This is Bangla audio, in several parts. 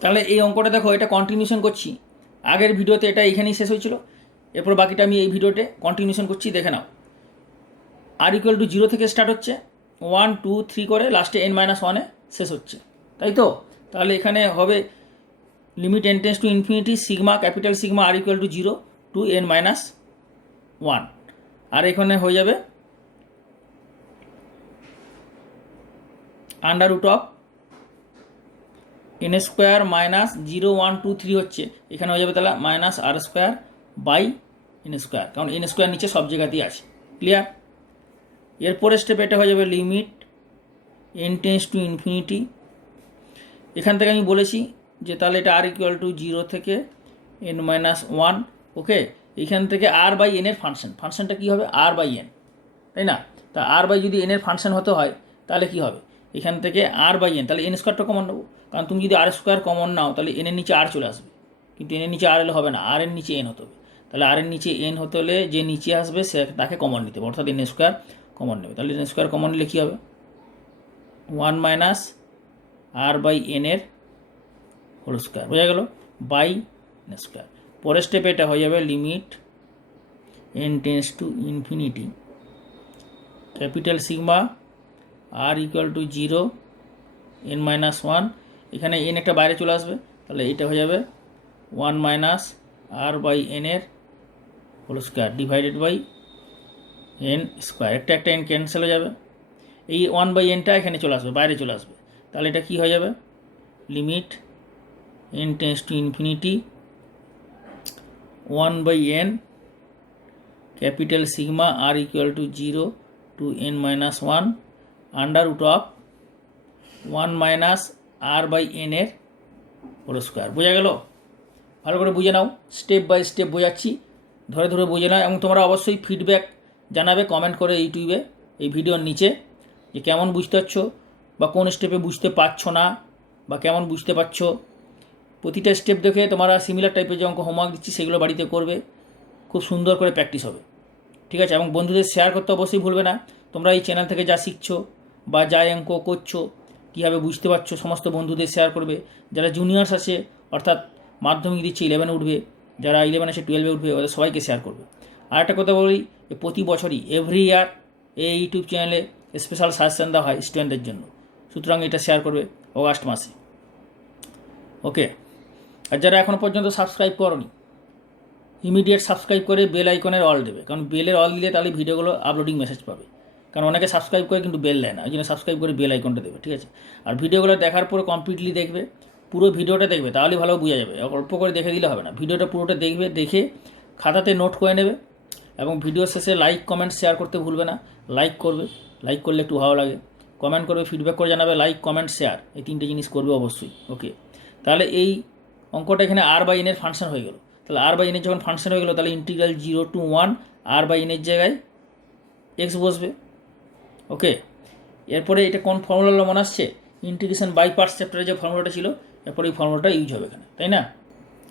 তাহলে এই অঙ্কটা দেখো, এটা কন্টিনিউশন করছি। আগের ভিডিওতে এটা এখানেই শেষ হয়েছিল, এরপর বাকিটা আমি এই ভিডিওতে কন্টিনিউশন করছি, দেখে নাও। আর ইকুয়াল টু 0 থেকে স্টার্ট হচ্ছে, 1 2 3 করে লাস্টে n-1 শেষ হচ্ছে, তাই তো? তাহলে এখানে হবে limit n tends to infinity sigma, capital sigma r equal to 0 to n-1, আর এখানে হয়ে যাবে under root of n square minus 0 1 2 3 হচ্ছে, এখানে হয়ে যাবে তাহলে minus r square by n square, কারণ n স্কোয়ার নিচে সব জায়গাতেই আছে। ক্লিয়ার? এরপরে স্টেপ এটা হয়ে যাবে limit n tends to infinity. এখান থেকে আমি বলেছি যে তাহলে এটা আর ইকুয়াল টু 0 থেকে n-1, ওকে। এখান থেকে আর বাই এন এর ফাংশনটা কী হবে? আর বাই এন, তাই না? তা আর বাই যদি এন এর ফাংশন হতে হয় তাহলে কী হবে? এখান থেকে আর বাই এন, তাহলে এন স্কোয়ারটা কমন নেবো, কারণ তুমি যদি আর স্কোয়ার কমন নাও তাহলে এনের নিচে আর চলে আসবে, কিন্তু এনের নিচে আর এলে হবে না, আর এর নিচে এন হতে হবে। তাহলে আর এর নিচে এন হতে হলে যে নিচে আসবে সে তাকে কমন নিতে হবে, অর্থাৎ এন স্কোয়ার কমন নেবে। তাহলে এন স্কোয়ার কমন নিলে কী হবে? 1 মাইনাস আর বাই এন এর হোল স্কোয়ার, বোঝা গেল, বাই এন স্কোয়ার। পরের স্টেপে এটা হয়ে যাবে limit n tends to infinity capital sigma r equal to 0 n-1, এখানে n একটা বাইরে চলে আসবে, তাহলে এটা হয়ে যাবে 1 মাইনাস আর বাই এন এর whole square divided by n square. একটা n ক্যান্সেল হয়ে যাবে, এই 1 বাই এনটা এখানে চলে আসবে, বাইরে চলে আসবে, তাহলে এটা কী হয়ে যাবে? Limit n tends to infinity 1 by n capital sigma r equal to 0 to n-1 under root of 1 minus r by n এর হোল স্কোয়ার। বোঝা গেল? ভালো করে বুঝে নাও, স্টেপ বাই স্টেপ বোঝাচ্ছি, ধরে ধরে বুঝে নাও। এবং তোমরা অবশ্যই ফিডব্যাক জানাবে কমেন্ট করে ইউটিউবে এই ভিডিওর নিচে, যে কেমন বুঝতে পারছো বা কোন স্টেপে বুঝতে পারছো না বা কেমন বুঝতে পারছো। প্রতিটা স্টেপ দেখে তোমরা সিমিলার টাইপের যে অঙ্ক হোমওয়ার্ক দিচ্ছি সেগুলো বাড়িতে করবে, খুব সুন্দর করে প্র্যাকটিস হবে, ঠিক আছে? এবং বন্ধুদের শেয়ার করতে অবশ্যই ভুলবে না। তোমরা এই চ্যানেল থেকে যা শিখছো বা যা অঙ্ক করছো, কীভাবে বুঝতে পারছো, সমস্ত বন্ধুদের শেয়ার করবে। যারা জুনিয়র্স আছে, অর্থাৎ মাধ্যমিক দিচ্ছে, 11-এ উঠবে, যারা 11 আছে 12-এ উঠবে, ওদের সবাইকে শেয়ার করবে। আর একটা কথা বলি, প্রতি বছরই এভরি ইয়ার এই ইউটিউব চ্যানেলে স্পেশাল সাজেশন দেওয়া হয় স্টুডেন্টদের জন্য, সুতরাং এটা শেয়ার করবে অগাস্ট মাসে, ওকে। আর যারা এখনও পর্যন্ত সাবস্ক্রাইব করোনি, ইমিডিয়েট সাবস্ক্রাইব করে বেল আইকনের অল দেবে, কারণ বেলের অল দিলে তাহলে ভিডিওগুলো আপলোডিং মেসেজ পাবে। কারণ অনেকে সাবস্ক্রাইব করে কিন্তু বেল দেয় না, ওই জন্য সাবস্ক্রাইব করে বেল আইকনটা দেবে, ঠিক আছে? আর ভিডিওগুলো দেখার পরে কমপ্লিটলি দেখবে, পুরো ভিডিওটা দেখবে, তাহলে ভালো বোঝা যাবে। অল্প করে দেখে দিলে হবে না, ভিডিওটা পুরোটা দেখবে, দেখে খাতাতে নোট করে নেবে। এবং ভিডিও শেষে লাইক কমেন্ট শেয়ার করতে ভুলবে না, লাইক করবে, লাইক করলে একটু ভালো লাগে, কমেন্ট করবে, ফিডব্যাক করে জানাবে। লাইক কমেন্ট শেয়ার এই তিনটে জিনিস করবে অবশ্যই, ওকে। তাহলে এই অঙ্কটা এখানে আর বাই এনের ফাংশন হয়ে গেল। তাহলে আর বাই এনের যখন ফাংশন হয়ে গেলো, তাহলে ইন্টিগ্রাল 0 টু 1 আর বাই এনের জায়গায় এক্স বসবে, ওকে। এরপরে এটা কোন ফর্মুলা মনে আসছে? ইন্টিগ্রেশন বাই পার্টস চ্যাপ্টারে যে ফর্মুলাটা ছিল, এরপরে এই ফর্মুলাটা ইউজ হবে এখানে, তাই না?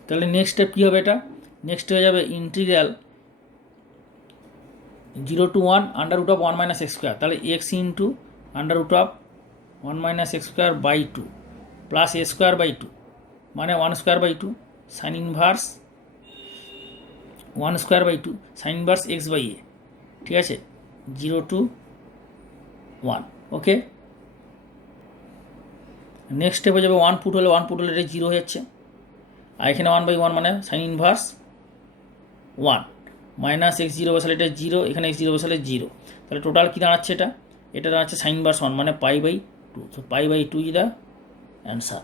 তাহলে নেক্সট স্টেপ কী হবে? এটা নেক্সট হয়ে যাবে integral 0 to 1 under root of 1 minus x square, তাহলে x into under root of 1 minus x square by 2 plus a square by 2 মানে 1 square by 2 sine inverse 1 square by 2 sine inverse x by a, ঠিক আছে? 0 টু 1, ওকে। নেক্সট স্টেপ হয়ে যাবে 1 পুট হলে 1 পুট হলে এটা 0 হয়ে যাচ্ছে, আর এখানে 1 বাই 1 মানে সাইন ইনভার্স 1 মাইনাস এক্স 0 বসালে এটা 0, এখানে এক্স 0 বসালে 0, তাহলে টোটাল কী দাঁড়াচ্ছে? এটা দাঁড়াচ্ছে সাইন ইনভার্স 1 মানে পাই বাই 2, তো pi by 2 is the answer.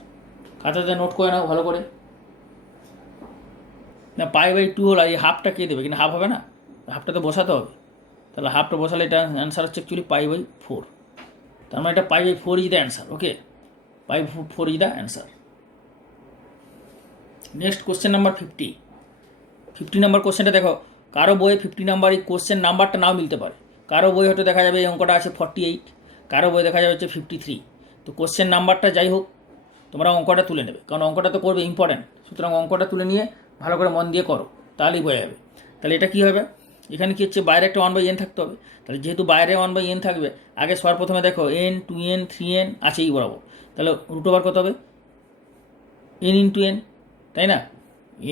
খাতাতে নোট করে নাও ভালো করে। না, পাই বাই 2 হলো, এই হাফটা কে দেবে? কিন্তু হাফ হবে না, হাফটা তো বসাতে হবে, তাহলে হাফটা বসালে এটা অ্যান্সার হচ্ছে অ্যাকচুয়ালি পাই বাই 4, তার মানে এটা pi by 4 is the answer, okay. Pi 4 is the answer. Next question number 50 number কোশ্চেনটা দেখো, কারো বইয়ে 50 নাম্বার এই কোশ্চেন নাম্বারটা নাও মিলতে পারে। কারো বই হয়তো দেখা যাবে এই অঙ্কটা আছে 48, কারো বই দেখা যাবে হচ্ছে 53। তো কোশ্চেন নাম্বারটা যাই হোক, তোমরা অঙ্কটা তুলে নেবে, কারণ অঙ্কটা তো করবে ইম্পর্টেন্ট, সুতরাং অঙ্কটা তুলে নিয়ে ভালো করে মন দিয়ে করো, তাহলেই বোঝা যাবে। তাহলে এটা কী হবে? এখানে কী হচ্ছে? বাইরে একটা 1 বাই n থাকতে হবে, তাহলে যেহেতু বাইরে 1 বাই n থাকবে, আগে সর্বপ্রথমে দেখো n 2n 3n আছে এই বরাবর, তাহলে রুট ওভার কত হবে? এন ইন্টু এন, তাই না?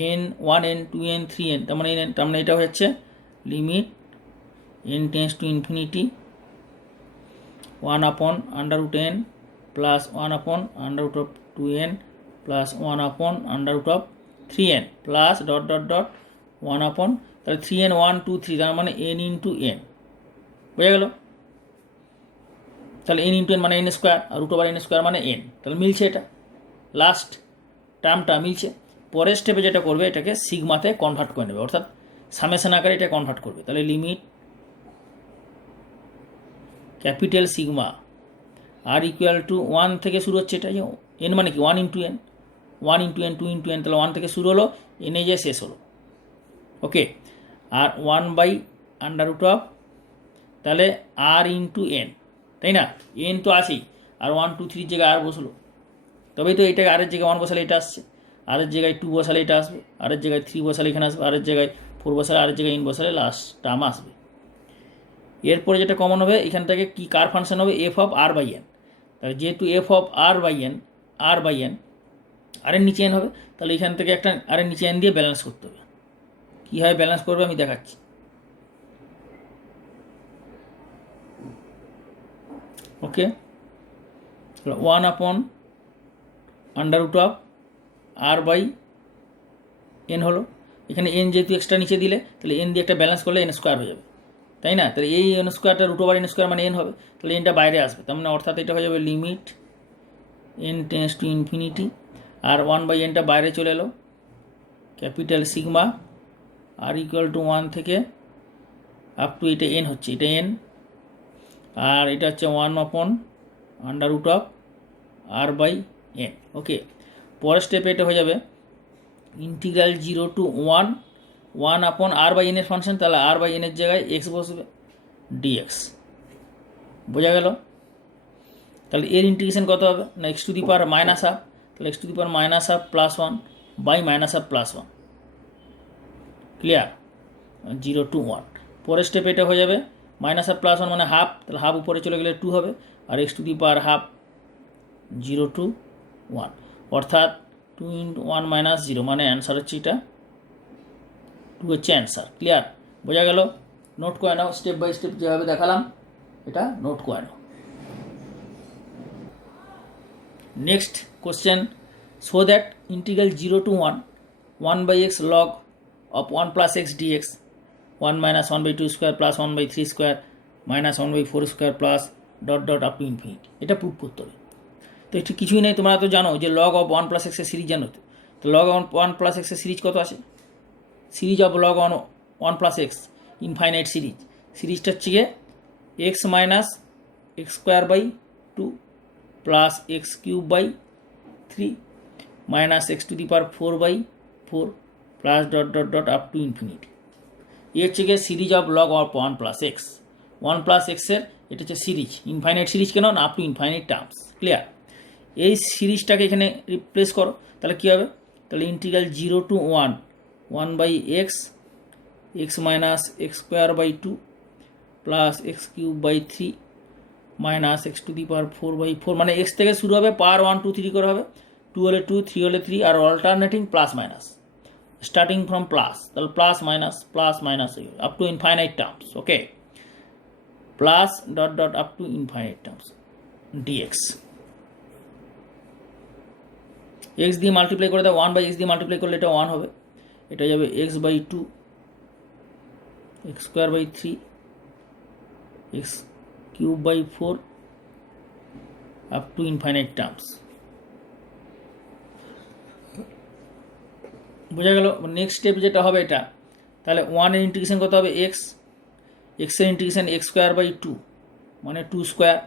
এন 1n 2n 3n, তার মানে এন, তার মানে এটা হচ্ছে limit n tends to infinity 1/√n plus 1/√2n plus 1/√3n plus dot dot dot 1 তাহলে 3n 1 2 3, তার মানে n ইন্টু এন, বোঝা গেল? তাহলে n ইন্টু এন মানে n স্কোয়ার, আর √n স্কোয়ার মানে n, তাহলে মিলছে, এটা লাস্ট টার্মটা মিলছে। পরের স্টেপে যেটা করবে, এটাকে সিগমাতে কনভার্ট করে নেবে, অর্থাৎ সামেশন আকারে এটা কনভার্ট করবে। তাহলে limit capital sigma r equal to 1 থেকে শুরু হচ্ছে, এটা এন মানে কি 1 into n, 1 into n 2 into n, তাহলে 1 থেকে শুরু হলো, এনে যে শেষ হলো, ওকে। আর 1/√, তাহলে আর ইন্টু এন, তাই না? এন তো আছেই, আর 1 2 3 জায়গায় আর বসলো, তবেই তো এটাকে আরের জায়গায় 1 বসালে এটা আসছে, আরের জায়গায় 2 বসালে এটা আসবে, আরের জায়গায় 3 বসালে এখানে আসবে, আরের জায়গায় 4 বসালে, আরের জায়গায় n বসালে লাস্ট টার্ম আসবে। এরপরে যেটা কমন হবে, এখান থেকে কি কার ফাংশন হবে, f of r by n. তাহলে যেহেতু f of r by n আর এর নিচে এন হবে, তাহলে এখান থেকে একটা আর এর নিচে এন দিয়ে ব্যালেন্স করতে হবে। কীভাবে ব্যালেন্স করবে আমি দেখাচ্ছি। ওকে, 1/√r বাই এন হলো, এখানে এন যেহেতু এক্সট্রা নিচে দিলে, তাহলে এন দিয়ে একটা ব্যালেন্স করলে এন স্কোয়ার হয়ে যাবে, তাই না? তাহলে এই এন স্কোয়ারটা √n স্কোয়ার মানে এন হবে, তাহলে এনটা বাইরে আসবে, তার মানে অর্থাৎ এটা হয়ে যাবে limit n tends to infinity, আর 1/nটা বাইরে চলে এলো, capital sigma r equal to 1 থেকে আপ টু এটা এন হচ্ছে, এটা এন, আর এটা হচ্ছে 1/√r বাই এন। ওকে, পরের স্টেপে এটা হয়ে যাবে ইন্টিগ্রাল 0 টু 1/r/n এর ফাংশন, তাহলে r বাই এন এর জায়গায় এক্স বসবে, ডিএক্স, বোঝা গেল? তাহলে এর ইন্টিগ্রেশন কত হবে না, x to the power minus half, তাহলে x to the power minus half plus 1 by minus half plus 1, clear? 0 to 1। পরের স্টেপে এটা হয়ে যাবে মাইনাস হাফ প্লাস 1 মানে হাফ, তাহলে হাফ উপরে চলে গেলে 2 হবে, আর x to the power half 0 to 1, অর্থাৎ 2 ইন্টু 1 মাইনাস 0, মানে অ্যান্সার হচ্ছে এটা 2 হচ্ছে অ্যান্সার, ক্লিয়ার? বোঝা গেল? নোট করে নাও, স্টেপ বাই স্টেপ যেভাবে দেখালাম এটা নোট করে নাও। Next question, show that integral 0 to 1 1/x log of 1 plus x dx 1 minus 1/2 square plus 1/3 square minus 1/4 square plus dot dot up to infinity, এটা প্রুভ করতে হবে। তো একটু কিছুই নেই, তোমরা তো জানো যে লগ অফ 1 প্লাস এক্সের সিরিজ জানো, তো লগ অফ 1 প্লাস এক্সের সিরিজ কত আছে, series of log on 1 plus x infinite সিরিজটা হচ্ছে গিয়ে x minus x square by 2 plus x cube by 3 minus x to the power 4/4 plus dot dot dot up to infinity. এ হচ্ছে গিয়ে series of log of 1 plus x, 1 plus এক্সের এটা হচ্ছে সিরিজ, ইনফাইনাইট সিরিজ কেন না, up to infinite terms, clear? এই সিরিজটাকে এখানে রিপ্লেস করো, তাহলে কী হবে, তাহলে integral 0 to 1 1/x minus x square by 2 plus x cube by 3 minus x to the power 4/4, মানে এক্স থেকে শুরু হবে, পাওয়ার 1 2 3 করে হবে, 2 হলে 2 3 হলে 3, আর alternating plus minus, starting from plus, তাহলে plus minus up to infinite terms, okay, plus dot dot up to infinite terms d x. X দিয়ে মাল্টিপ্লাই করে দেয়, 1/x দিয়ে মাল্টিপ্লাই করলে এটা 1 হবে, এটা যাবে x by 2 x square by 3 x cube by 4 up to infinite terms, বোঝা গেল? নেক্সট স্টেপ যেটা হবে এটা, তাহলে 1 এর ইন্টিগ্রেশন কত হবে, এক্সের ইন্টিগ্রেশন এক্স স্কোয়ার বাই 2 মানে 2 square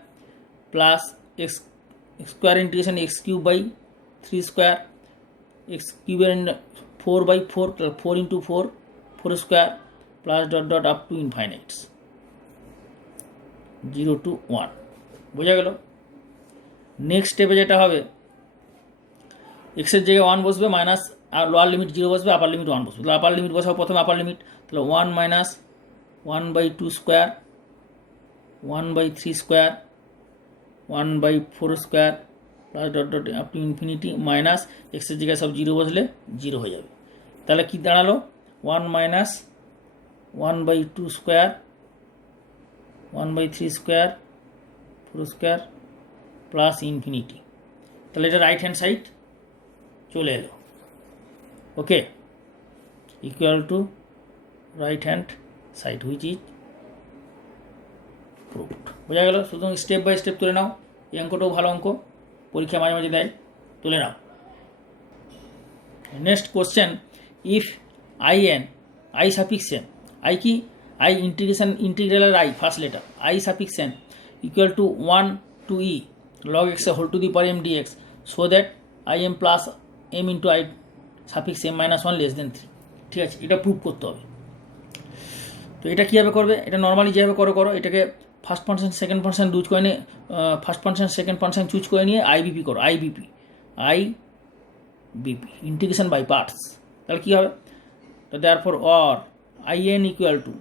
plus x square integration x cube by 3 square, x কিউবের 4/4, তাহলে 4 into 4 square plus dot dot up to infinites 0 to 1, বোঝা গেল? নেক্সট স্টেপে যেটা হবে, এক্সের জায়গায় 1 বসবে, মাইনাস আর লোয়ার লিমিট 0 বসবে, আপার লিমিট 1 বসবে, তাহলে আপার লিমিট বসাবো প্রথমে, আপার লিমিট, তাহলে 1 minus 1/2 square 1/3 square 1/4 square plus dot dot up to infinity minus এক্সের জায়গায় সব জিরো বসলে জিরো হয়ে যাবে। তাহলে কী দাঁড়ালো 1 minus 1/2 square 1/3 square 4 square plus infinity. তাহলে এটা রাইট হ্যান্ড সাইড চলে এলো। Okay, equal to right hand side which is proved. বোঝা গেল? সুতরাং স্টেপ বাই স্টেপ তুলে নাও। এই অঙ্কটাও ভালো অঙ্ক, পরীক্ষা মাঝে মাঝে দেয়, তুলে নাও। Next question, if I suffix N, I কি আই ইন্টিগ্রালের I first letter I suffix N equal to 1 to e log x whole to the power m dx so that I M plus M into I suffix m minus 1 less than 3। ঠিক আছে, এটা প্রুভ করতে হবে। তো এটা কীভাবে করবে? এটা নর্মালি যেভাবে করো এটাকে first person second person choose করে নিয়ে first person second person choose করে নিয়ে আইবিপি করো। IBP integration by parts. তাহলে কী হবে? তো therefore or I n equal to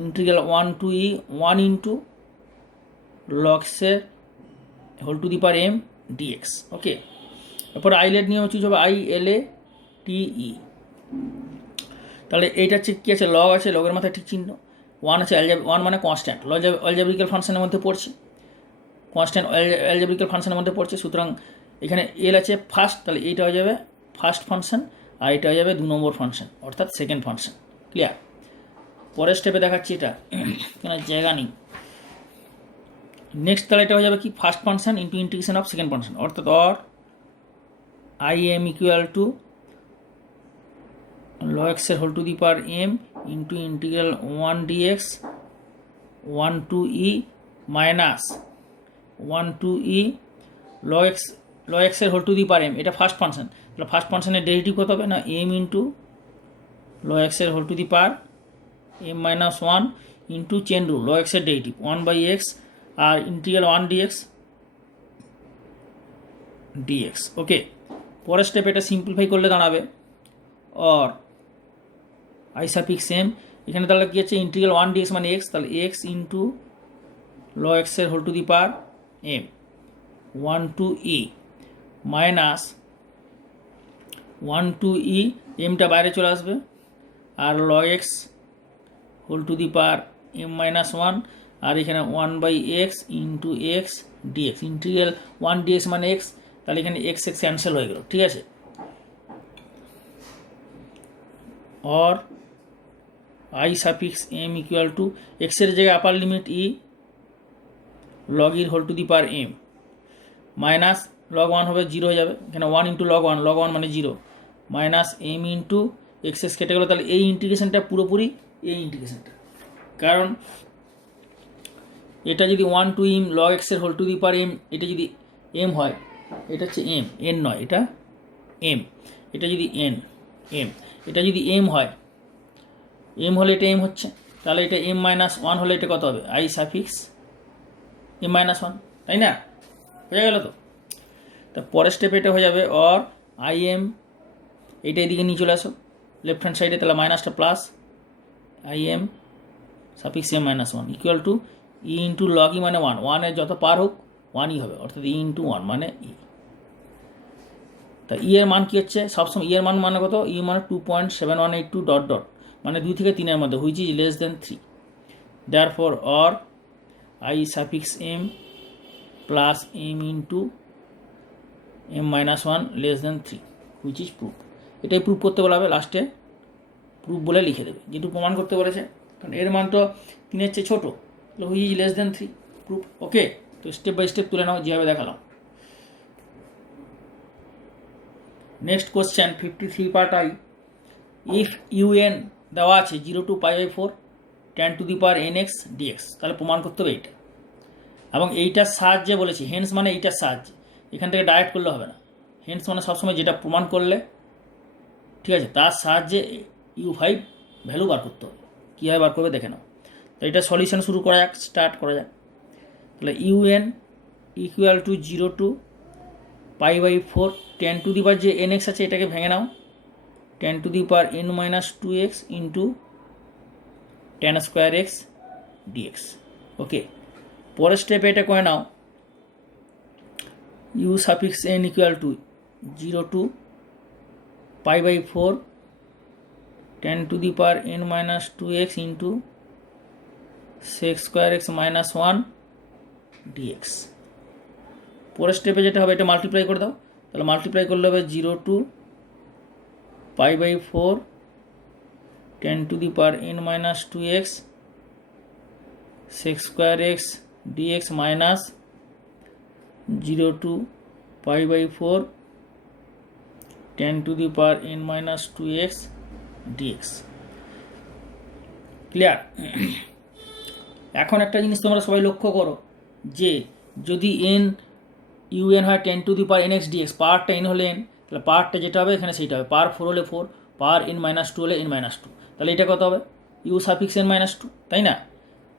integral 1 to e 1 into log x whole to the power m dx। Okay, তারপর আইলেট নিয়ম চুজ হবে ILATE। তাহলে এইটা হচ্ছে কী আছে? লগ আছে, লগের মাথায় ঠিক চিহ্ন, 1 আছে, 1 মানে কনস্ট্যান্ট, অ্যালজেব্রিক্যাল ফাংশনের মধ্যে পড়ছে, কনস্ট্যান্ট অ্যালজেব্রিক্যাল ফাংশনের মধ্যে পড়ছে। সুতরাং এখানে এল আছে ফার্স্ট, তাহলে এইটা হয়ে যাবে ফার্স্ট ফাংশন আর এটা হয়ে যাবে 2 নম্বর ফাংশন অর্থাৎ সেকেন্ড ফাংশন। ক্লিয়ার? পরের স্টেপে দেখাচ্ছি, এটা কেন জায়গা নেই। নেক্সট তাহলে এটা হয়ে যাবে কি first function into integration of second function অর্থাৎ or I M equal to log x whole to the power m into integral 1 dx 1 to e minus 1 to e log x whole to the power m। এটা ফার্স্ট ফাংশন, তাহলে ফার্স্ট ফাংশনের ডেরিভেটিভ কত হবে না m into log x whole to the power m minus 1 into chain rule log x এর ডেরিভেটিভ 1/x আর ইন্টিগ্রাল 1 dx। ওকে, পরের স্টেপ এটা সিম্পলিফাই করলে দাঁড়াবে অর আই সাফিক্স এম, এখানে তাহলে কী হচ্ছে ইন্টিগ্রাল 1 dx মানে x, তাহলে x ইন্টু log x এর whole to the power m 1 to e minus 1 to e, এমটা বাইরে চলে আসবে আর log x whole to the power m minus 1 আর এখানে 1/x into x dx integral 1 dx মানে x, তাহলে এখানে x ক্যান্সেল হয়ে গেল। ঠিক আছে, और I suffix m equal to এক্সের জায়গায় upper limit e log e whole to the power m minus log 1 হবে 0 হয়ে যাবে, এখানে 1 ইন্টু log 1 মানে 0 মাইনাস m ইন্টু এক্সেস কেটে গেলো। তাহলে এই ইন্টিগ্রেশনটা পুরোপুরি এই ইন্টিগ্রেশনটা, কারণ এটা যদি 1 to m log x এর whole to the power m, এটা যদি m হয়, এটা হচ্ছে m, n নয়, এটা m, এটা যদি n m, এটা যদি m হয়, m হলে এটা m হচ্ছে, তাহলে এটা m মাইনাস 1 হলে এটা কত হবে আই সাফিক্স m মাইনাস 1, তাই না? হয়ে গেল তো? তা পরের স্টেপে এটা হয়ে যাবে অর আই এম, এইটা এদিকে নিয়ে চলে আসো লেফট হ্যান্ড সাইডে, তাহলে মাইনাসটা plus I M suffix m minus 1 equal to e into log e মানে 1 এর যত পার হোক 1ই হবে অর্থাৎ ই ইন্টু 1 মানে ই। তা ই এর মান কী হচ্ছে সবসময়? ই এর মান মানে কত? ই মানে 2.7182 ডট ডট মানে 2 থেকে 3 এর মধ্যে which is less than 3। Therefore or I suffix m plus m into m minus 1 less than 3 which is proof. এটাই প্রুফ করতে বলা হবে, লাস্টে প্রুফ বলে লিখে দেবে, যেহেতু প্রমাণ করতে বলেছে, কারণ এর মান তো 3-এর চেয়ে ছোটো, which is less than 3 proof. Okay, তো স্টেপ বাই স্টেপ তুলে নাও যেভাবে দেখালাম। Next question 53 part I, if U N দেওয়া আছে 0 to π/4 tan to the power nx dx, তাহলে প্রমাণ করতে হবে এইটা, এবং এইটার সাহায্যে বলেছি, হেন্স মানে এইটার সাহায্যে, এখান থেকে ডাইরেক্ট করলে হবে না, হেন্স মানে সবসময় যেটা প্রমাণ করলে, ঠিক আছে, তার সাহায্যে u5 ভ্যালু বার করতে হবে। কীভাবে বার করবে দেখে নাও। তো এটা সলিউশন শুরু করা যাক, স্টার্ট করা যাক। তাহলে U N equal to 0 to π/4 tan to the power যে nx আছে এটাকে ভেঙে নাও, tan to the power n minus 2x into tan square x dx। Okay, পরের স্টেপে এটা করে নাও U suffix N equal to 0 to pi by 4 10 to the power n minus 2x into sec square x minus 1 d x. পরের স্টেপে যেটা হবে, এটা মাল্টিপ্লাই করে দাও, তাহলে মাল্টিপ্লাই করলে হবে 0 to pi by 4 10 to the power n minus 2x sec square x dx minus 0 to pi by 4 10 to the power n minus 2x dx. Clear? এখন একটা জিনিস তোমরা সবাই লক্ষ্য করো যে যদি n un হয় 10 to the power nx dx, পাওয়ারটা n হলে n, তাহলে পাওয়ারটা যেটা হবে এখানে সেইটা হবে, পাওয়ার 4 হলে 4, পাওয়ার n মাইনাস 2 হলে n মাইনাস 2, তাহলে এটা কত হবে ইউ সাফিক্স n মাইনাস 2, তাই না?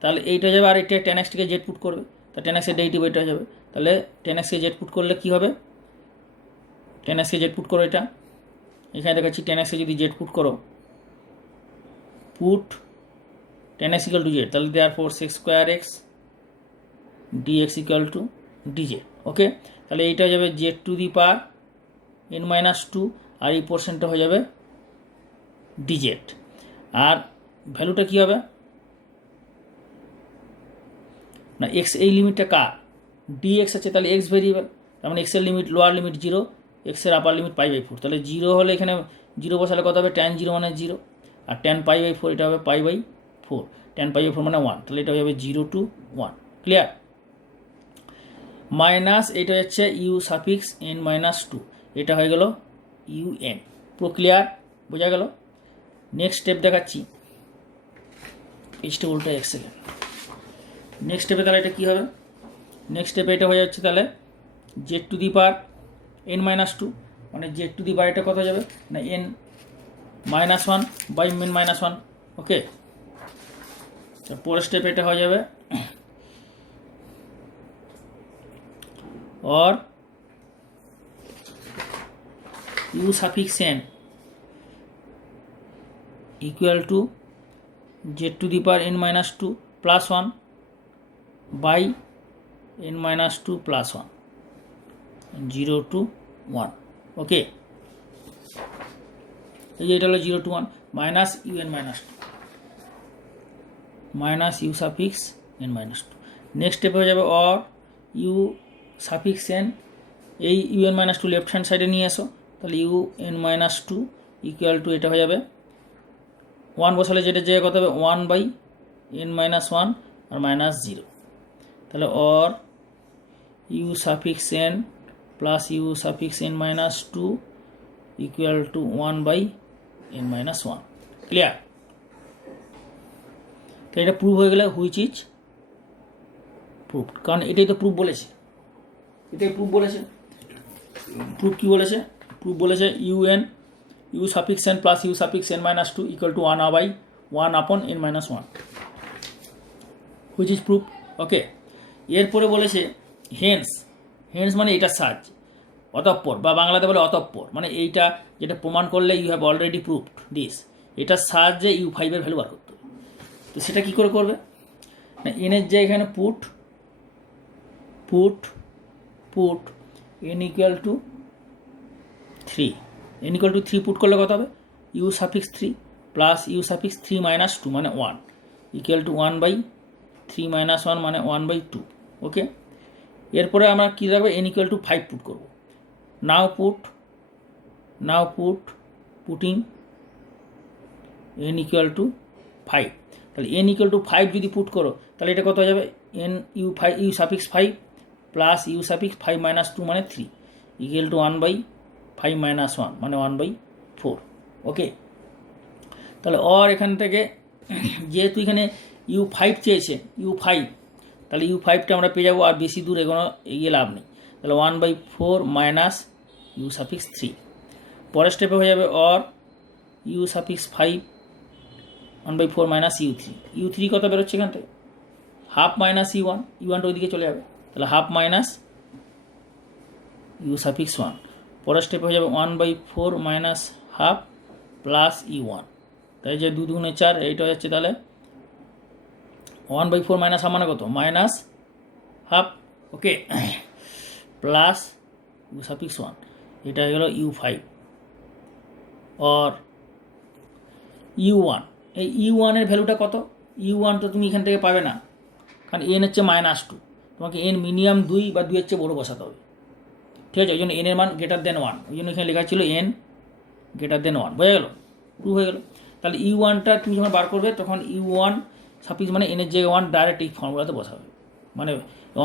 তাহলে এইটা যাবে আর এটা 10x থেকে জেড পুট করবে, তা 10x এর ডেরিভেটিভ এটা যাবে, তাহলে 10x কে জেড পুট করলে কি হবে, 10x কে জেড পুট করো, এটা এখানে দেখাচ্ছি 10x কে যদি জেড পুট করো, put 10x equal to Z, তাহলে therefore sec square x d x equal to d z. Okay, তাহলে এইটা হয়ে যাবে Z to the power n minus 2 আর এই পোর্শনটা হয়ে যাবে ডিজেড। আর ভ্যালুটা কি হবে না, এক্স এই লিমিটটা কার, ডিএক্স আছে, তাহলে এক্স ভেরিয়েবল, তার মানে এক্সের লিমিট লোয়ার লিমিট 0, এক্সের আপার লিমিট পাই বাই 4, তাহলে 0 হলে এখানে 0 বসালে কত হবে, tan 0 মানে 0, আর tan পাই বাই 4 এটা হবে pi by 4, tan pi by 4 মানে 1, তাহলে এটা হয়ে যাবে 0 টু 1। ক্লিয়ার? মাইনাস এটা হচ্ছে ইউ সাফিক্স n মাইনাস 2, এটা হয়ে গেল un। পুরো ক্লিয়ার? বোঝা গেল? নেক্সট স্টেপ দেখাচ্ছি, পেজটা উল্টো 1 সেকেন্ড। নেক্সট স্টেপে তাহলে এটা কী হবে, নেক্সট স্টেপে এটা হয়ে যাচ্ছে তাহলে Z to the power n minus 2, মানে জেড টু দি পাওয়ার এটা কত যাবে না n minus 1 by n minus 1। Okay, পরের স্টেপে এটা হয়ে যাবে और u suffix n equal to z to the power n minus 2 plus 1 by n minus 2 plus 1, 0 to 1। ওকে, এই যে এটা হলো 0 to 1 minus u n minus 2 minus u suffix N minus 2। Next step হয়ে যাবে অর ইউ সাফিক্স এন, এই u n minus 2 left hand সাইডে নিয়ে এসো, তাহলে u n minus 2 equal to এটা হয়ে যাবে 1 বসালে যেটা জায়গায় কত হবে 1 বাই এন মাইনাস 1 আর মাইনাস 0, তাহলে or u suffix N plus you suffix N minus 2 equal to 1 by n minus 1। Clear? তো এটা প্রুভ হয়ে গেলে হুইচ ইজ প্রুভ, কারণ এটাই তো প্রুভ বলেছে, এটাই প্রুভ বলেছে। প্রুভ কী বলেছে, প্রুভ বলেছে U N U suffix N plus you suffix N minus 2 equal to 1 by 1 upon N minus 1, which is prove. Okay, এরপরে বলেছে হেন্স, হেন্স মানে এটা সাহায্য, অতঃপর বা বাংলাতে বলে অতঃপর, মানে এইটা যেটা প্রমাণ করলে you have already proved this, এটার সাহায্যে ইউ ফাইভের ভ্যালু বার করতে হবে। তো সেটা কী করে করবে না, এনের যে এখানে put n equal to 3, n equal to 3 put করলে কত হবে u suffix 3 plus you suffix 3 minus 2 মানে 1 ইকুয়াল টু 1 বাই 3 মাইনাস 1 মানে 1 বাই 2। ওকে, এরপরে আমরা কী রাখবো, n ইকুয়াল টু 5 পুট করবো। নাও পুটিং n ইকুয়াল টু 5, তাহলে n ইকুয়াল টু 5 যদি পুট করো তাহলে এটা কত হয়ে যাবে n u suffix 5 plus you suffix 5 minus 2 মানে 3 ইকুয়াল টু 1 বাই 5 মাইনাস 1 মানে 1 বাই 4। ওকে, তাহলে অর এখান থেকে যেহেতু এখানে ইউ 5 চেয়েছে, ইউ 5, তাহলে ইউ 5টা আমরা পেয়ে যাবো, আর বেশি দূর এগিয়ে লাভ নেই, তাহলে 1 বাই 4 মাইনাস ইউ সাফিক্স 3। পরের স্টেপে হয়ে যাবে or u suffix 5 1 by 4 minus u 3 কত বেরোচ্ছে এখান থেকে হাফ মাইনাস ইউ1টা ওইদিকে চলে যাবে, তাহলে হাফ মাইনাস ইউ সাফিক্স 1। পরের স্টেপ হয়ে যাবে 1 বাই 4 মাইনাস হাফ প্লাস ইউ1, তাই যে 2 2 4 এইটা হচ্ছে, তাহলে 1 বাই 4 মাইনাস হাফ মানে কত minus half. Okay, plus you suffix 1, এটা হয়ে গেল u5 আর u1। এই u1 এর ভ্যালুটা কত? u1 তো তুমি এখান থেকে পাবে না, কারণ n হচ্ছে -2, তোমাকে n মিনিমাম 2 বা 2 এর চেয়ে বড়ো বসাতে হবে, ঠিক আছে? ওই জন্য n এর মান গ্রেটার দেন 1, ওই জন্য এখানে লেখা ছিল n গ্রেটার দেন 1, বোঝা গেল? 2 হয়ে গেল। তাহলে u1টা তুমি যখন বার করবে তখন u1 সাফিক্স মানে n এর জায়গায় 1 ডাইরেক্ট এই ফর্মুলাতে বসাবে, মানে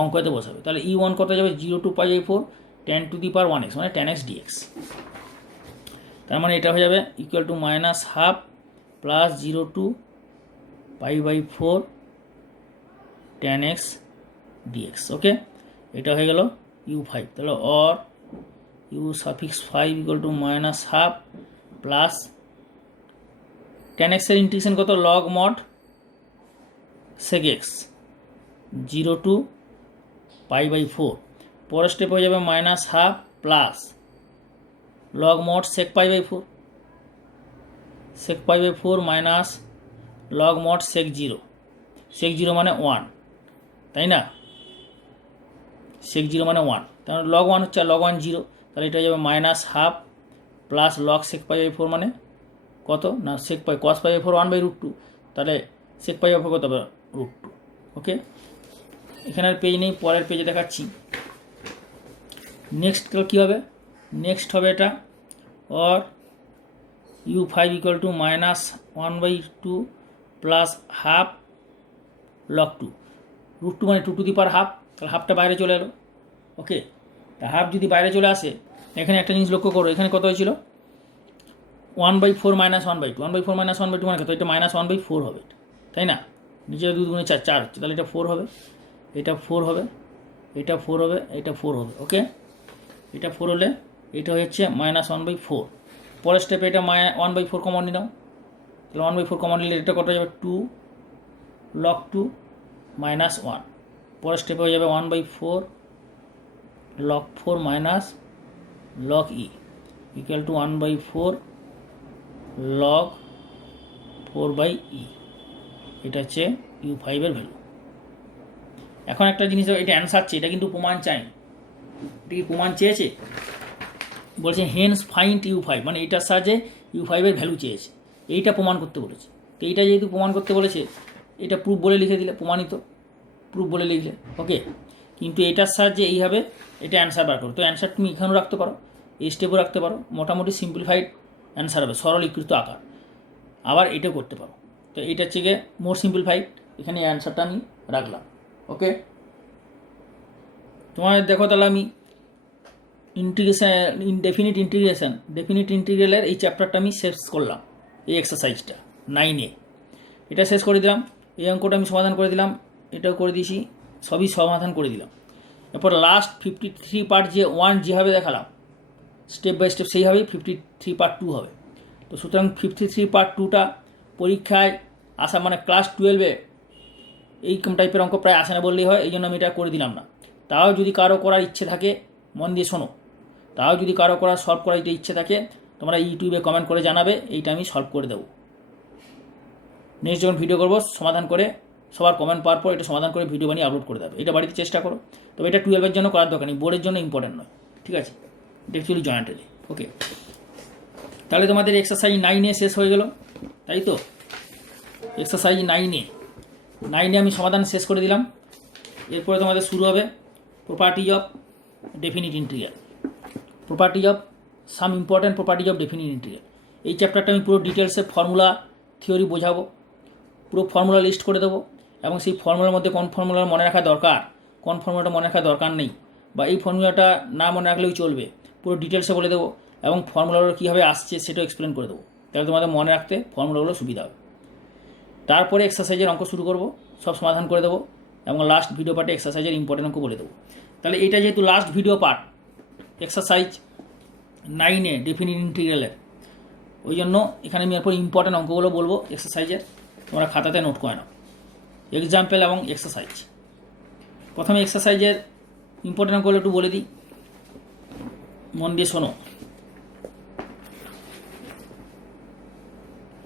অঙ্কতে বসাবে। তাহলে u1 কত যাবে? 0 to π/4 tan to the power 1x, মানে tan x dx। তার মানে এটা হয়ে যাবে equal to -12 plus 0 to π/4 tan x dx। ওকে, এটা হয়ে গেল u5। তাহলে or u suffix 5 equal to -12 plus tan x এর ইন্টিগ্রেশন কত? log mod sec x 0 to π/4। পরের স্টেপ হয়ে যাবে -12 plus log mod sec π/4, sec π/4 minus log mod sec 0, sec 0 মানে 1, তাই না? sec 0 মানে 1, তাহলে log 1 হচ্ছে log 1 0, তাহলে এটা হয়ে যাবে -12 প্লাস log sec π/4 মানে কত না sec π cos π/4 1/√2, তাহলে sec π/4 কত হবে? √2। ওকে, এখানে আর পেজ নেই, পরের পেজে দেখাচ্ছি। নেক্সট কী হবে? নেক্সট হবে এটা और u5 equal to -1/2 plus half log 2, √2 মানে 2 টু দি পাওয়ার হাফ, তাহলে হাফটা বাইরে চলে এলো। ওকে, তা হাফ যদি বাইরে চলে আসে, এখানে একটা জিনিস লক্ষ্য করো, এখানে কত হয়েছিল? 1/4 -1/2, 1/4 -1/2 মানে কত? এটা -1/4 হবে, তাই না? নিচে 2 গুণে 4, 4 হচ্ছে, তাহলে এটা 4 হবে, এটা 4 হবে, এটা 4 হবে, এটা 4 হবে। ওকে, এটা 4 হলে এটা হচ্ছে -1/4। পরের স্টেপে এটা 1/4 কমন নিলাম, তাহলে 1/4 কমন নিলে এটা কত যাবে? 2 log 2 -1। পরের স্টেপে হয়ে যাবে 1/4 log 4 minus log e equal to 1/4 log 4/e। এটা হচ্ছে u5 এর ভ্যালু। এখন একটা জিনিস, এটা অ্যান্সার চেয়ে, এটা কিন্তু প্রমাণ চাই, এটা কি প্রমাণ চেয়েছে? বলছে হেন্স ফাইন্ড u5, মানে এইটার সাহায্যে u5 এর ভ্যালু চেয়েছে, এইটা প্রমাণ করতে বলেছে। তো এইটা যেহেতু প্রমাণ করতে বলেছে, এটা প্রুফ বলে লিখে দিলে, প্রমাণিত প্রুফ বলে লিখলে ওকে। কিন্তু এটার সাহায্যে এইভাবে এটা অ্যান্সার বার করো। তো অ্যান্সার তুমি এখানেও রাখতে পারো, এই স্টেপও রাখতে পারো, মোটামুটি সিম্পলিফাইড অ্যান্সার হবে, সরলীকৃত আকার। আবার এটাও করতে পারো। তো এইটা হচ্ছে গিয়ে মোর সিম্পলিফাইড, এখানে অ্যান্সারটা আমি রাখলাম। ওকে, তোমার দেখো তাহলে আমি ডেফিনিট ইন্টিগ্রালের এই চ্যাপ্টারটা আমি শেষ করলাম, এই এক্সারসাইজটা 9A এটা শেষ করে দিলাম। এই অঙ্কটা আমি সমাধান করে দিলাম, এটাও করে দিয়েছি, সবই সমাধান করে দিলাম। এরপর লাস্ট 53 পার্ট যে 1 যেভাবে দেখালাম স্টেপ বাই স্টেপ, সেইভাবেই 53 পার্ট 2 হবে। তো সুতরাং 53 পার্ট 2টা পরীক্ষায় আসা, মানে ক্লাস 12-এ এই টাইপের অঙ্ক প্রায় আসে না বললেই হয়, এই জন্য আমি এটা করে দিলাম না। তাও যদি কারো করার ইচ্ছে থাকে, মন দিয়ে শোনো, তাও যদি কারো করার সলভ করার এটা ইচ্ছে থাকে, তোমরা ইউটিউবে কমেন্ট করে জানাবে, এইটা আমি সলভ করে দেবো। নেক্সট যখন ভিডিও করবো সমাধান করে, সবার কমেন্ট পাওয়ার পর এটা সমাধান করে ভিডিও বানিয়ে আপলোড করে দেবে। এটা বাড়িতে চেষ্টা করো। তবে এটা 12-এর জন্য করার দরকার নেই, বোর্ডের জন্য ইম্পর্টেন্ট নয়, ঠিক আছে? এটা অ্যাকচুয়ালি জয়েন্টারি। ওকে, তাহলে তোমাদের এক্সারসাইজ 9A শেষ হয়ে গেল, তাই তো? এক্সারসাইজ 9A আমি সমাধান শেষ করে দিলাম। এরপরে তোমাদের শুরু হবে properties of definite integral, properties of some important properties of definite integral. এই চ্যাপ্টারটা আমি পুরো ডিটেলসে ফর্মুলা থিওরি বোঝাবো, পুরো ফর্মুলা লিস্ট করে দেবো, এবং সেই ফর্মুলার মধ্যে কোন ফর্মুলা মনে রাখা দরকার, কোন ফর্মুলাটা মনে রাখা দরকার নেই, বা এই ফর্মুলাটা না মনে রাখলেও চলবে, পুরো ডিটেলসে বলে দেবো, এবং ফর্মুলাগুলো কীভাবে আসছে সেটাও এক্সপ্লেন করে দেবো। তাহলে তোমাদের মনে রাখতে ফর্মুলাগুলো সুবিধা হবে। তারপরে এক্সারসাইজের অঙ্ক শুরু করব, সব সমাধান করে দেবো, এবং লাস্ট ভিডিও পার্টে এক্সারসাইজের ইম্পর্টেন্ট অঙ্ক বলে দেবো। তাহলে এটা যেহেতু last video part exercise 9A definite ইন্টিগ্রালের, ওই জন্য এখানে আমি এরপর ইম্পর্টেন্ট অঙ্কগুলো বলবো এক্সারসাইজের, তোমরা খাতাতে নোট করে নাও, এক্সাম্পল এবং এক্সারসাইজ। প্রথমে এক্সারসাইজের ইম্পর্টেন্ট অঙ্কগুলো একটু বলে দিই, মন দিয়ে শোনো।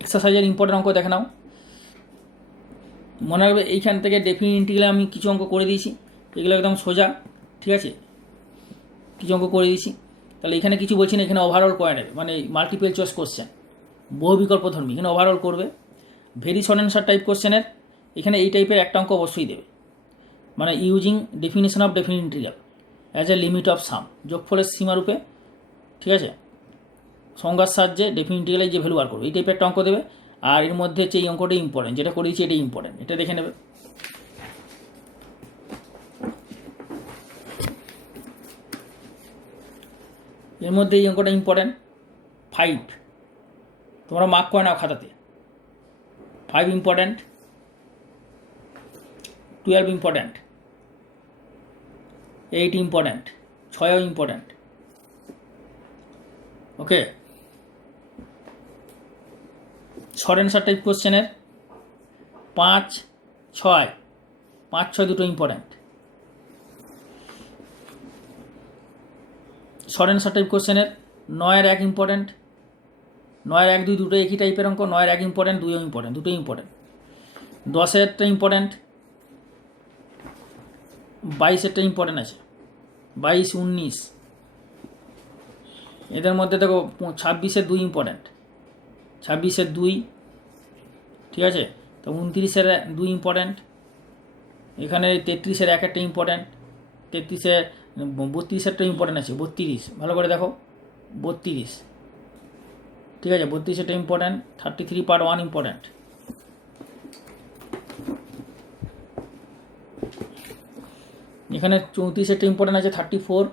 এক্সারসাইজের ইম্পর্টেন্ট অঙ্ক দেখে নাও, মনে রাখবে এইখান থেকে ডেফিনিট ইন্টিগ্রাল আমি কিছু অঙ্ক করে দিয়েছি, এগুলো একদম সোজা, ঠিক আছে? কিছু অঙ্ক করে দিয়েছি। তাহলে এখানে কিছু বলছি না, এখানে ওভারঅল করে নেবে, মানে মাল্টিপল চয়েস কোশ্চেন, বহু বিকল্প ধর্মী, এখানে ওভারঅল করবে। ভেরি শর্ট অ্যান্সার টাইপ কোশ্চেনের এখানে এই টাইপের একটা অঙ্ক অবশ্যই দেবে, মানে using definition of definite integral as a limit of some, যোগফলের সীমারূপে, ঠিক আছে, সংজ্ঞার সাহায্যে ডেফিনিট ইন্টিগ্রালের যে ভ্যালু বার করবে, এই টাইপের একটা অঙ্ক দেবে। আর এর মধ্যে হচ্ছে এই অঙ্কটাই ইম্পর্টেন্ট, যেটা করে দিচ্ছি এটাই ইম্পর্টেন্ট, এটা দেখে নেবে। এর মধ্যে এই অঙ্কটা ইম্পর্টেন্ট 5, তোমরা মার্ক করে নাও খাতাতে। 5 ইম্পর্টেন্ট, 12 ইম্পর্টেন্ট, 8 ইম্পর্টেন্ট, 6ও ইম্পর্টেন্ট। ওকে, শর্ট অ্যান্সার টাইপ কোশ্চেনের 5, 6 দুটো ইম্পর্টেন্ট। শর্ট অ্যান্সার টাইপ কোশ্চেনের 9 1 ইম্পর্টেন্ট, 9 1 2 দুটো একই টাইপের অঙ্ক, 9 1 ইম্পর্টেন্ট, 2ও ইম্পর্টেন্ট, দুটোই ইম্পর্টেন্ট। 10-এরটা ইম্পর্টেন্ট, 22-এরটা ইম্পর্টেন্ট আছে, 22 19। এদের মধ্যে দেখো 26-এর 2 ইম্পর্টেন্ট, 26-এর 2, ঠিক আছে। তো 29-এর 2 ইম্পর্টেন্ট, এখানে 33-এর 1 একটা ইম্পর্টেন্ট, 32-এরটা ইম্পর্টেন্ট আছে, 32 ভালো করে দেখো, 32, ঠিক আছে, 32-এরটা ইম্পর্টেন্ট। 33 part 1 important. এখানে 34-এরটা ইম্পর্টেন্ট আছে, 34,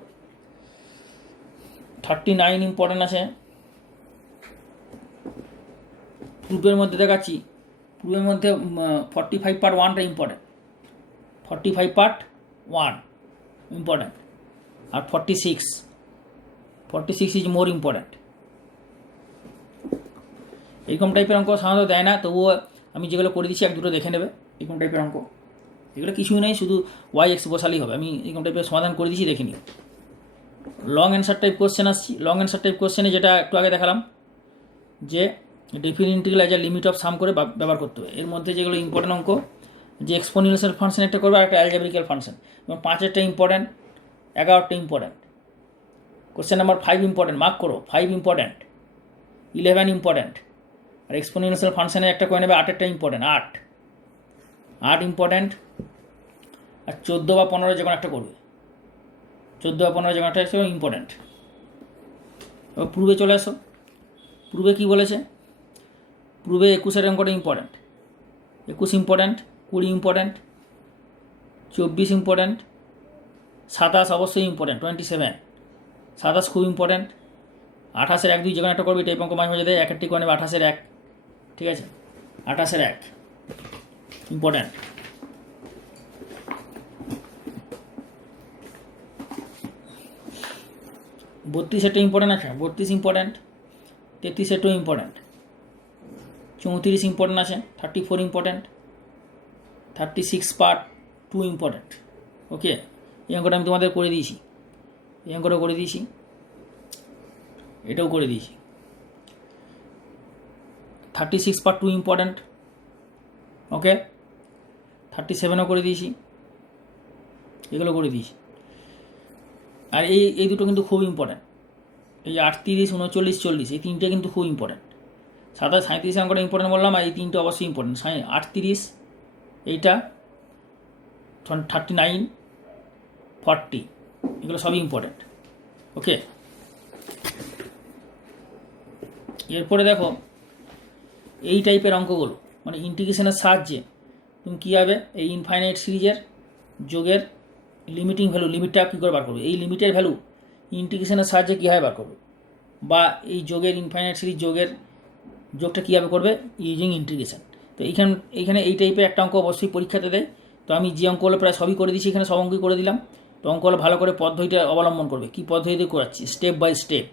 39 ইম্পর্টেন্ট আছে। প্রুফের মধ্যে দেখাচ্ছি, প্রুফের মধ্যে 45 পার্ট 1টা ইম্পর্টেন্ট, 45 পার্ট 1 ইম্পর্টেন্ট। আর 46 ইজ মোর ইম্পর্টেন্ট। এরকম টাইপের অঙ্ক সাধারণত দেয় না, তবুও আমি যেগুলো করে দিচ্ছি 1-2টো দেখে নেবে। এরকম টাইপের অঙ্ক এগুলো কিছুই নেই, শুধু y(x) বসালেই হবে। আমি এরকম টাইপের সমাধান করে দিচ্ছি, দেখে নিও। লং অ্যান্সার টাইপ কোশ্চেন আসছি। লং অ্যান্সার টাইপ কোশ্চেনে যেটা একটু আগে দেখালাম, যে definite integral as a limit of some করে ব্যবহার করতে হবে। এর মধ্যে যেগুলো ইম্পর্টেন্ট অঙ্ক, যে এক্সপোনেনশিয়াল ফাংশন একটা করবে আর একটা অ্যালজেব্রিক্যাল ফাংশন, এবং 5-এরটা ইম্পর্টেন্ট, 11টা important. Question number 5 important, mark করো, 5 ইম্পর্টেন্ট, 11 ইম্পর্টেন্ট। আর এক্সপোনেনশিয়াল ফাংশনে একটা করে নেবে, 8-এরটা ইম্পর্টেন্ট, 8 ইম্পর্টেন্ট। আর 14 বা 15 যে কোনো একটা করবে, 14 বা 15 যে কোনো একটা ইম্পর্টেন্ট। এবার প্রুফে চলে আসো। প্রুফে কী বলেছে? প্রুফে 21-এর অঙ্কটা ইম্পর্টেন্ট, 21 ইম্পর্টেন্ট, 20 ইম্পর্টেন্ট, 24 ইম্পর্টেন্ট, 27 অবশ্যই ইম্পর্টেন্ট, 27, 27 খুব ইম্পর্টেন্ট। 28-এর 1 2 যে কোনো একটা করবে, টাইপ অঙ্ক মাঝে মাঝে দেয়, 1-1টি করে নেবে, 28-এর 1, ঠিক আছে, 28-এর 1 ইম্পর্টেন্ট। বত্রিশেরটা ইম্পর্টেন্ট আছে, 32 ইম্পর্টেন্ট, 33-এরটাও ইম্পর্টেন্ট, 34 ইম্পর্টেন্ট আছে, 34 ইম্পর্টেন্ট, 36 পার্ট 2 ইম্পর্টেন্ট। ওকে, এই অঙ্কটা আমি তোমাদের করে দিয়েছি, এই অঙ্কটা করে দিয়েছি, এটাও করে দিয়েছি। 36 পার্ট 2 ইম্পর্টেন্ট। ওকে, 37ও করে দিয়েছি, এগুলো করে দিয়েছি। আর এই দুটো কিন্তু খুব ইম্পর্টেন্ট, এই 38 39 40, এই তিনটে কিন্তু খুব ইম্পর্টেন্ট। 27 37 অঙ্কটা ইম্পর্টেন্ট বললাম, আর এই তিনটে অবশ্যই ইম্পর্টেন্ট। 38, এইটা 39 40, এগুলো সবই ইম্পর্টেন্ট। ওকে, এরপরে দেখো এই টাইপের অঙ্কগুলো, মানে ইন্টিগ্রেশনের সাহায্যে তুমি কী হবে, এই ইনফাইনাইট সিরিজের যোগের লিমিটিং ভ্যালু, লিমিটটা কী করে বার করবে, এই লিমিটের ভ্যালু ইন্টিগ্রেশনের সাহায্যে কীভাবে বার করবে, বা এই যোগের ইনফাইনাইট সিরিজ যোগটা কীভাবে করবে ইউজিং ইন্টিগ্রেশন। তো এইখানে এই টাইপের একটা অঙ্ক অবশ্যই পরীক্ষাতে দেয়। তো আমি যে অঙ্কগুলো প্রায় সবই করে দিচ্ছি, এখানে সব অঙ্কই করে দিলাম। তো অঙ্কগুলো ভালো করে পদ্ধতিটা অবলম্বন করবে। কী পদ্ধতিতে করাচ্ছি, step by step,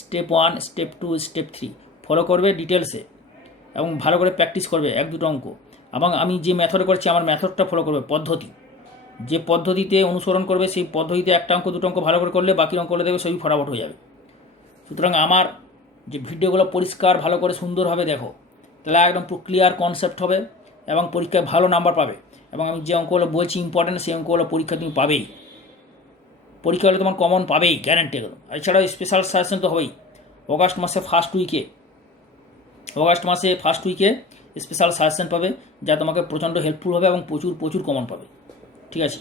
step 1, step 2, step 3 follow করবে ডিটেলসে, এবং ভালো করে প্র্যাকটিস করবে 1-2টো অঙ্ক। এবং আমি যে মেথডে করছি, আমার মেথডটা ফলো করবে, পদ্ধতি, যে পদ্ধতিতে অনুসরণ করবে সেই পদ্ধতিতে একটা অঙ্ক 2টো অঙ্ক ভালো করে করলে বাকি অঙ্কগুলো দেবে সবই ফটাফট হয়ে যাবে। সুতরাং আমার যে ভিডিওগুলো পরিষ্কার ভালো করে সুন্দরভাবে দেখো, তাহলে একদম পুরো ক্লিয়ার কনসেপ্ট হবে এবং পরীক্ষায় ভালো নাম্বার পাবে। এবং আমি যে অঙ্কগুলো বলছি ইম্পর্টেন্ট, সেই অঙ্কগুলো পরীক্ষা তুমি পাবেই, পরীক্ষা হলে তোমার কমন পাবেই, গ্যারান্টি একদম। এছাড়াও স্পেশাল সাজেশন তো হবেই। অগাস্ট মাসে ফার্স্ট উইকে স্পেশাল সাজেশন পাবে, যা তোমাকে প্রচণ্ড হেল্পফুল হবে এবং প্রচুর প্রচুর কমন পাবে। ঠিক আছে,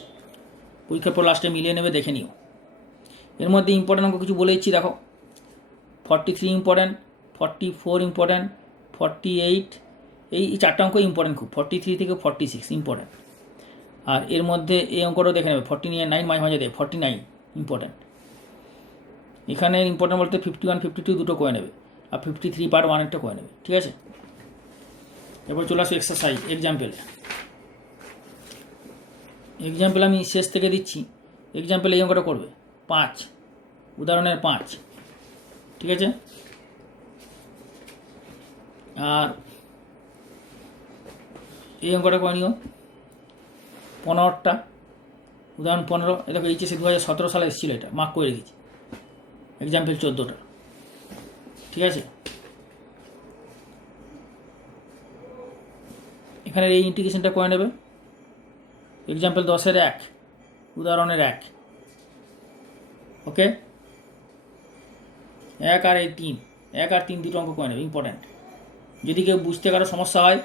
পরীক্ষার পর লাস্টে মিলিয়ে নেবে, দেখে নিও। এর মধ্যে ইম্পর্টেন্ট অঙ্ক কিছু বলে দিচ্ছি, দেখো। 43 ইম্পর্টেন্ট, 44 ইম্পর্টেন্ট, 48, এই 4টা অঙ্ক ইম্পর্টেন্ট খুব। 43 থেকে 46 ইম্পর্টেন্ট। আর এর মধ্যে এই অঙ্কটাও দেখে নেবে, 49 মাঝে মাঝে দেয়, 49 ইম্পর্টেন্ট। এখানে ইম্পর্টেন্ট বলতে 51, 52 দুটো করে নেবে, আর 53 পার্ট 1 একটা করে নেবে। ঠিক আছে, এরপর চলে আসো এক্সারসাইজ এক্সাম্পল আমি শেষ থেকে দিচ্ছি। এক্সাম্পল এই অঙ্কটা করবে 5, উদাহরণের 5। ঠিক আছে, আর এই অঙ্কটা করে নিও 15টা, উদাহরণ 15। এ দেখো এইচএসে 2017 সালে এসেছিলো, এটা মার্ক করে রেখেছি। এক্সাম্পল 14টা। ঠিক আছে, এখানে এই ইন্টিগ্রেশনটা করে নেবে। এক্সাম্পল 10-এর 1, উদাহরণের 1। ওকে, 1 আর 3 দুটো অঙ্ক করে নেবে, ইম্পর্ট্যান্ট। যদি কেউ বুঝতে কারো সমস্যা হয়,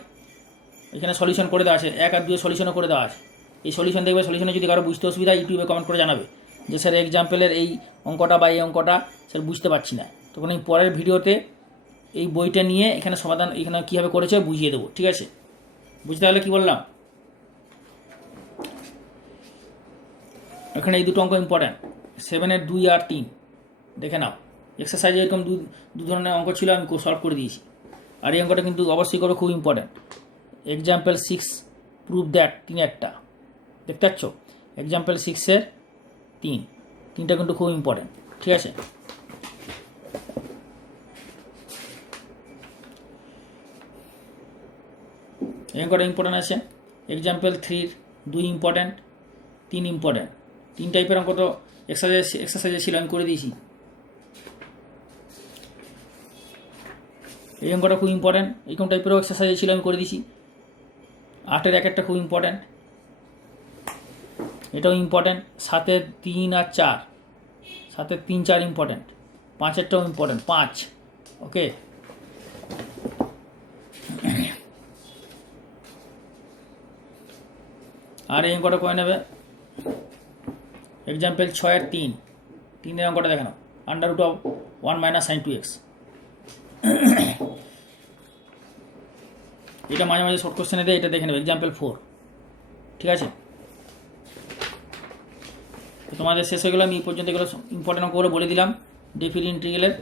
এখানে সলিউশন করে দেওয়া আছে, 1 আর 2 সলিউশনও করে দেওয়া আছে। এই সলিউশন দেখবে, সলিউশনে যদি কারো বুঝতে অসুবিধা, ইউটিউবে কমেন্ট করে জানাবে যে স্যার এক্সাম্পলের এই অঙ্কটা বা এই অঙ্কটা স্যার বুঝতে পারছি না। তখন এই পরের ভিডিওতে এই বইটা নিয়ে এখানে সমাধান, এখানে কীভাবে করেছে বুঝিয়ে দেবো। ঠিক আছে, বুঝতে পারলে কী বললাম? এখানে এই দুটো অঙ্ক ইম্পর্ট্যান্ট, 7-এর 2 আর 3 দেখে নাও। এক্সারসাইজে এরকম দু ধরনের অঙ্ক ছিল, আমি সলভ করে দিয়েছি। আর এই অঙ্কটা কিন্তু অবশ্যই করো, খুব ইম্পর্ট্যান্ট। এক্সাম্পল 6 প্রুভ দ্যাট, 3-একটা দেখতে পাচ্ছ। এক্সাম্পল 6-এর 3টা কিন্তু খুব ইম্পর্ট্যান্ট। ঠিক আছে, এই অঙ্কটা ইম্পর্ট্যান্ট আছে। Example 3-র 2 important, 3 important. 3 টাইপের অঙ্ক তো এক্সারসাইজে ছিল, আমি করে দিয়েছি। এই অঙ্কটা খুব ইম্পর্ট্যান্ট, এইরকম টাইপেরও এক্সারসাইজে ছিল, আমি করে দিয়েছি। 8-এর 1-একটা খুব ইম্পর্ট্যান্ট, এটাও ইম্পর্ট্যান্ট। 7-এর 3 আর 4, 7-এর 3, 4 ইম্পর্ট্যান্ট। 5-এরটাও ইম্পর্ট্যান্ট, 5। ওকে, আর এই অঙ্কটা করে নেবে। এক্সাম্পল 6-এর 3-এর অঙ্কটা দেখে নাও, √1 - sin 2x। এটা মাঝে মাঝে শর্ট কোশ্চেনে দেয়, এটা দেখে নেবে। এক্সাম্পল 4। ঠিক আছে, তো তোমাদের শেষ হয়ে গেলো। আমি এই পর্যন্ত এগুলো ইম্পর্টেন্ট অঙ্কগুলো বলে দিলাম। ডেফিনিট ইন্টিগ্রালের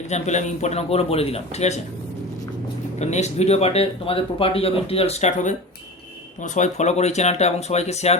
এক্সাম্পল আমি ইম্পর্টেন্ট অঙ্কগুলো বলে দিলাম। ঠিক আছে, তো নেক্সট ভিডিও পার্টে তোমাদের প্রপার্টিজ অফ ইন্টিগ্রাল স্টার্ট হবে। তোমরা সবাই ফলো করো এই চ্যানেলটা এবং সবাইকে শেয়ার